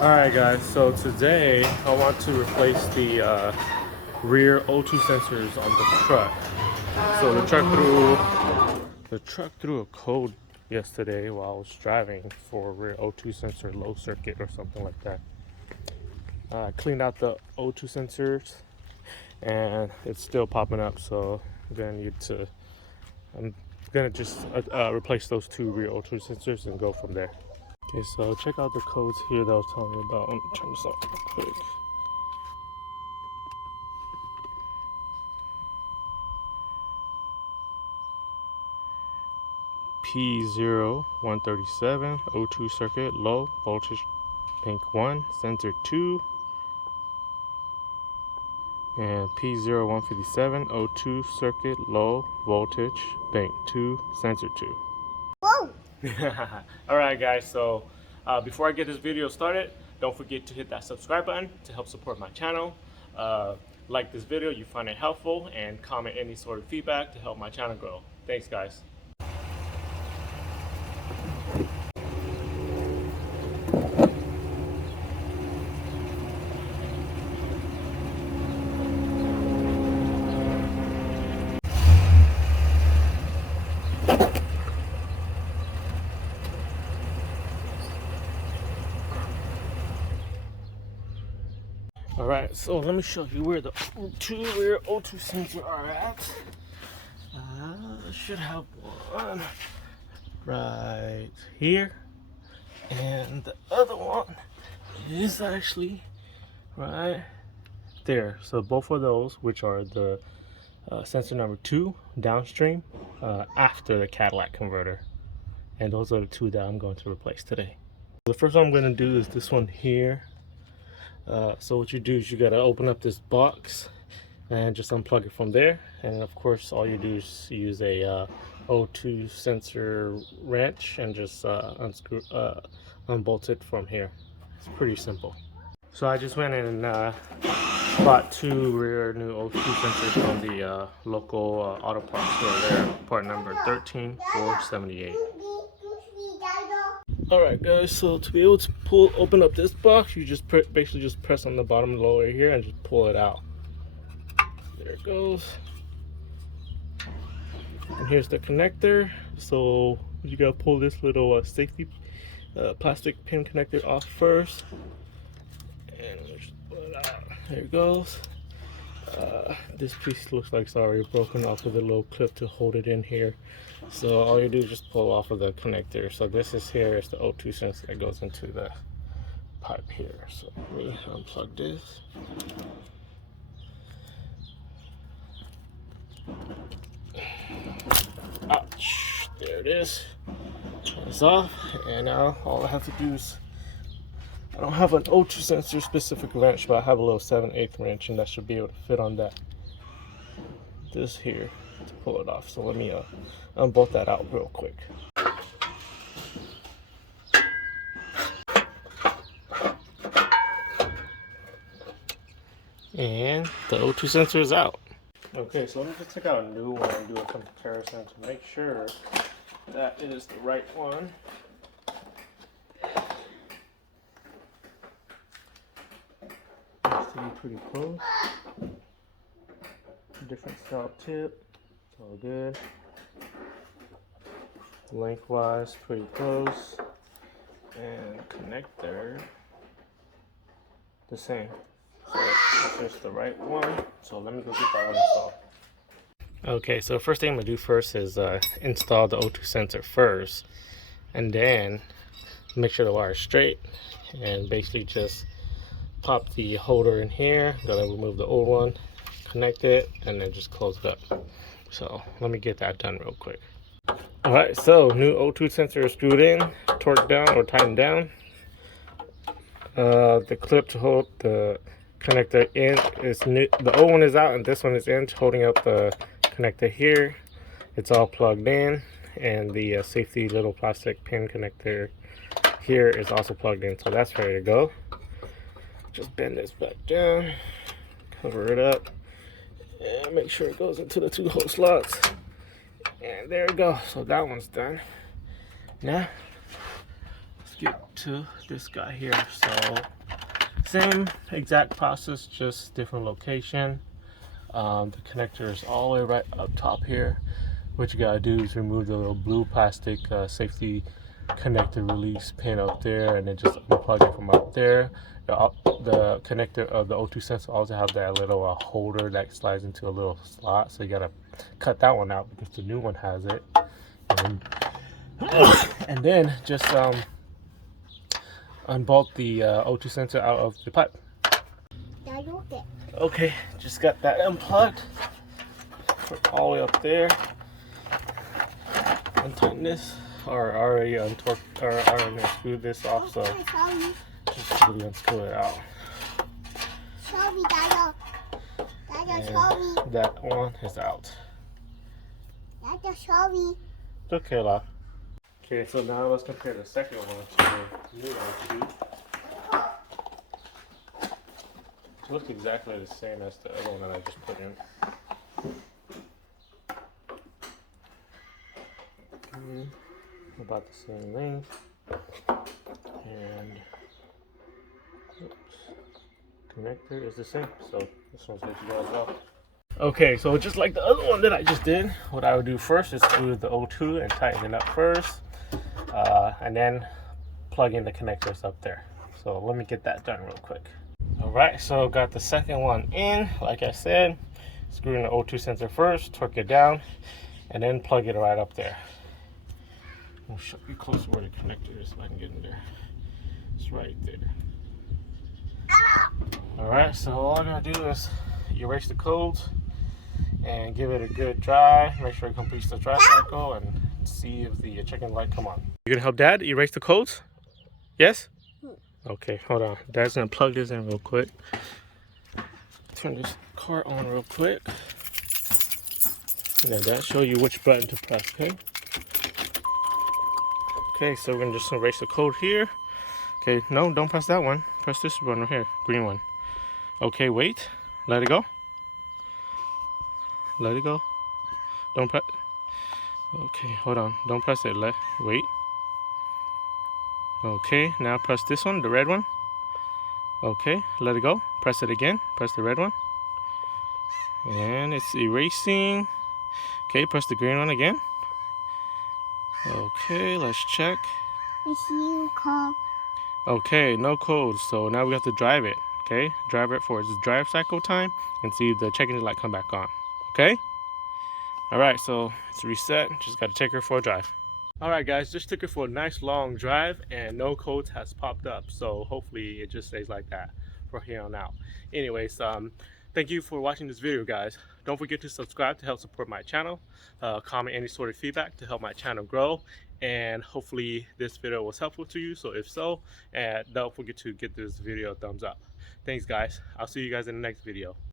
Alright guys, so today I want to replace the rear O2 sensors on the truck. So the truck threw a code yesterday while I was driving for rear O2 sensor low circuit or something like that. I cleaned out the O2 sensors and it's still popping up, so I'm gonna just replace those two rear O2 sensors and go from there. Okay, so check out the codes here that I was telling you about. Let me turn this on real quick. P0137 O2 circuit low voltage bank 1 sensor 2, and P0157 O2 circuit low voltage bank 2 sensor 2. Whoa! Alright guys, so before I get this video started, don't forget to hit that subscribe button to help support my channel. Like this video, you find it helpful, and comment any sort of feedback to help my channel grow. Thanks guys. Alright, so let me show you where the two rear O2 sensors are at. I should have one right here, and the other one is actually right there. So both of those, which are the sensor number 2 downstream after the Cadillac converter, and those are the two that I'm going to replace today. The first one I'm going to do is this one here. So what you do is you got to open up this box and just unplug it from there, and of course all you do is use a O2 sensor wrench and just unscrew unbolt it from here. It's pretty simple. So I just went and bought two rear new O2 sensors from the local Autoparts store there, part number 13478. Alright guys, so to be able to open up this box, you just basically just press on the bottom lower here and just pull it out. There it goes. And here's the connector. So you gotta pull this little safety plastic pin connector off first. And just pull it out. There it goes. This piece looks like it's already broken off with a little clip to hold it in here. So all you do is just pull off of the connector. So this is here is the O2 sensor that goes into the pipe here. So let me unplug this. Ouch, there it is. It's off, and now all I have to do is, I don't have an O2 sensor specific wrench, but I have a little 7/8 wrench, and that should be able to fit on this here to pull it off. So let me unbolt that out real quick. And the O2 sensor is out. Okay, so let me just take out a new one and do a comparison to make sure that it is the right one. Seems to be pretty close. Different style tip, it's all good. Lengthwise, pretty close. And connector, the same. So this is the right one. So let me go get that one installed. Okay, so first thing I'm gonna do first is install the O2 sensor first, and then make sure the wire is straight, and basically just pop the holder in here. Gotta remove the old one, connect it, and then just close it up. So let me get that done real quick. Alright, so new O2 sensor is screwed in, torqued down or tightened down. The clip to hold the connector in is new. The old one is out and this one is in, holding up the connector here. It's all plugged in, and the safety little plastic pin connector here is also plugged in, so that's ready to go. Just bend this back down, cover it up, and make sure it goes into the 2 hole slots. And there we go. So that one's done. Now let's get to this guy here. So same exact process, just different location. The connector is all the way right up top here. What you gotta do is remove the little blue plastic safety connector release pin up there, and then just unplug it from up there. The connector of the O2 sensor also have that little holder that slides into a little slot, so you gotta cut that one out because the new one has it. And then just unbolt the O2 sensor out of the pipe. Okay, just got that unplugged. Put it all the way up there. Untighten this, or already untorqued, or already unscrewed this off, so just really unscrew it out. Show me, Dada. Dada, show me. That one is out. Dada, show me. It's okay, love. Okay, so now let's compare the second one to the new one too. It looks exactly the same as the other one that I just put in. About the same length, and connector is the same, so this one's good to go as well. Okay, so just like the other one that I just did, what I would do first is screw the O2 and tighten it up first, and then plug in the connectors up there. So let me get that done real quick. Alright, so got the second one in, like I said, screw in the O2 sensor first, torque it down, and then plug it right up there. I'll show you closer where the connector is so I can get in there. It's right there. Alright, so all I gotta do is erase the codes and give it a good dry. Make sure it completes the dry cycle and see if the checking light come on. You gonna help Dad erase the codes? Yes? Okay, hold on. Dad's gonna plug this in real quick. Turn this car on real quick. And then Dad show you which button to press, okay? Okay, so we're gonna just erase the code here. Okay, no, don't press that one. Press this one right here, green one. Okay, wait. Let it go. Let it go. Don't press. Okay, hold on. Don't press it. Wait. Okay, now press this one, the red one. Okay, let it go. Press it again. Press the red one. And it's erasing. Okay, press the green one again. Okay, let's check. It's you, call. Okay, no code, so now we have to drive it. Okay, drive it for its drive cycle time and see the check engine light come back on. Okay? Alright, so it's reset. Just got to take her for a drive. Alright guys, just took her for a nice long drive and no codes has popped up. So hopefully it just stays like that from here on out. Anyways, thank you for watching this video, guys. Don't forget to subscribe to help support my channel. Comment any sort of feedback to help my channel grow. And hopefully this video was helpful to you. So if so, don't forget to give this video a thumbs up. Thanks guys. I'll see you guys in the next video.